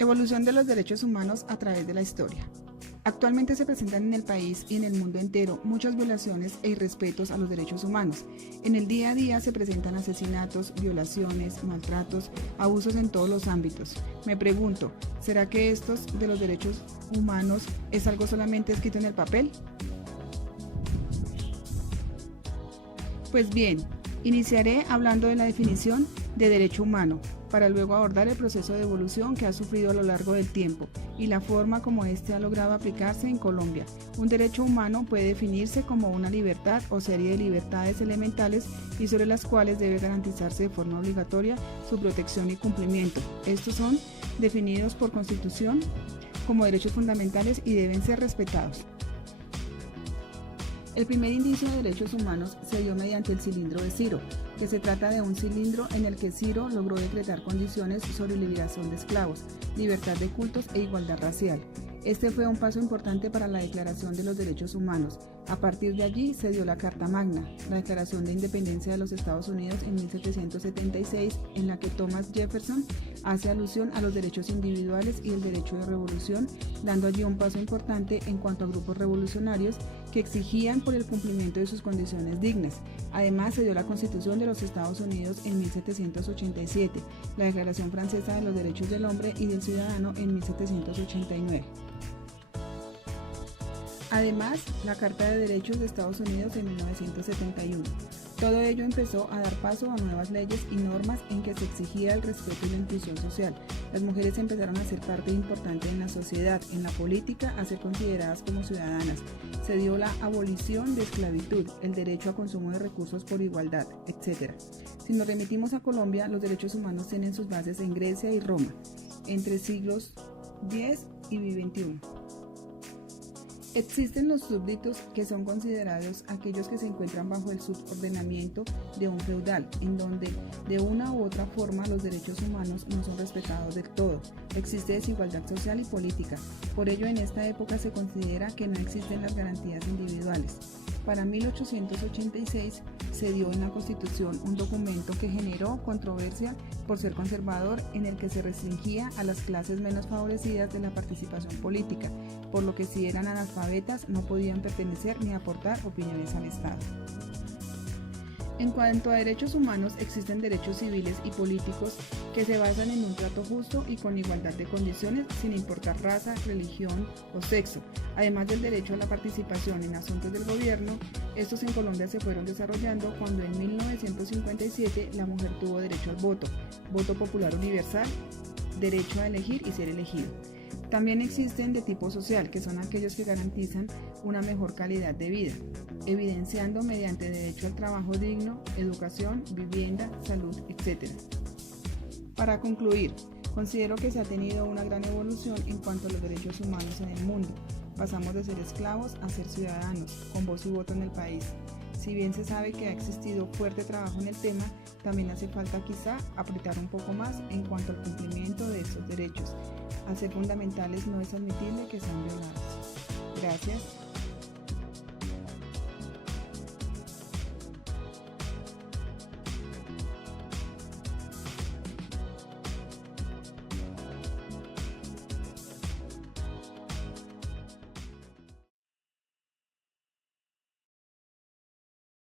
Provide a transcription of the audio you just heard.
Evolución de los derechos humanos a través de la historia. Actualmente se presentan en el país y en el mundo entero muchas violaciones e irrespetos a los derechos humanos. En el día a día se presentan asesinatos, violaciones, maltratos, abusos en todos los ámbitos. Me pregunto, ¿será que estos de los derechos humanos es algo solamente escrito en el papel? Pues bien, iniciaré hablando de la definición de derecho humano, para luego abordar el proceso de evolución que ha sufrido a lo largo del tiempo y la forma como éste ha logrado aplicarse en Colombia. Un derecho humano puede definirse como una libertad o serie de libertades elementales y sobre las cuales debe garantizarse de forma obligatoria su protección y cumplimiento. Estos son definidos por Constitución como derechos fundamentales y deben ser respetados. El primer indicio de derechos humanos se dio mediante el Cilindro de Ciro, que se trata de un cilindro en el que Ciro logró decretar condiciones sobre liberación de esclavos, libertad de cultos e igualdad racial. Este fue un paso importante para la Declaración de los Derechos Humanos. A partir de allí se dio la Carta Magna, la Declaración de Independencia de los Estados Unidos en 1776, en la que Thomas Jefferson hace alusión a los derechos individuales y el derecho de revolución, dando allí un paso importante en cuanto a grupos revolucionarios que exigían por el cumplimiento de sus condiciones dignas. Además, se dio la Constitución de los Estados Unidos en 1787, la Declaración Francesa de los Derechos del Hombre y del Ciudadano en 1789. Además, la Carta de Derechos de Estados Unidos en 1971. Todo ello empezó a dar paso a nuevas leyes y normas en que se exigía el respeto y la inclusión social. Las mujeres empezaron a ser parte importante en la sociedad, en la política, a ser consideradas como ciudadanas. Se dio la abolición de esclavitud, el derecho a consumo de recursos por igualdad, etc. Si nos remitimos a Colombia, los derechos humanos tienen sus bases en Grecia y Roma, entre siglos X y XXI. Existen los súbditos, que son considerados aquellos que se encuentran bajo el subordenamiento de un feudal, en donde de una u otra forma los derechos humanos no son respetados del todo. Existe desigualdad social y política. Por ello, en esta época se considera que no existen las garantías individuales. Para 1886 se dio en la Constitución un documento que generó controversia por ser conservador, en el que se restringía a las clases menos favorecidas de la participación política, por lo que si eran analfabetas no podían pertenecer ni aportar opiniones al Estado. En cuanto a derechos humanos, existen derechos civiles y políticos que se basan en un trato justo y con igualdad de condiciones sin importar raza, religión o sexo. Además del derecho a la participación en asuntos del gobierno, estos en Colombia se fueron desarrollando cuando en 1957 la mujer tuvo derecho al voto, voto popular universal, derecho a elegir y ser elegido. También existen de tipo social, que son aquellos que garantizan una mejor calidad de vida, evidenciando mediante derecho al trabajo digno, educación, vivienda, salud, etc. Para concluir, considero que se ha tenido una gran evolución en cuanto a los derechos humanos en el mundo. Pasamos de ser esclavos a ser ciudadanos, con voz y voto en el país. Si bien se sabe que ha existido fuerte trabajo en el tema, también hace falta quizá apretar un poco más en cuanto al cumplimiento de estos derechos. Al ser fundamentales no es admitible que sean violados. Gracias.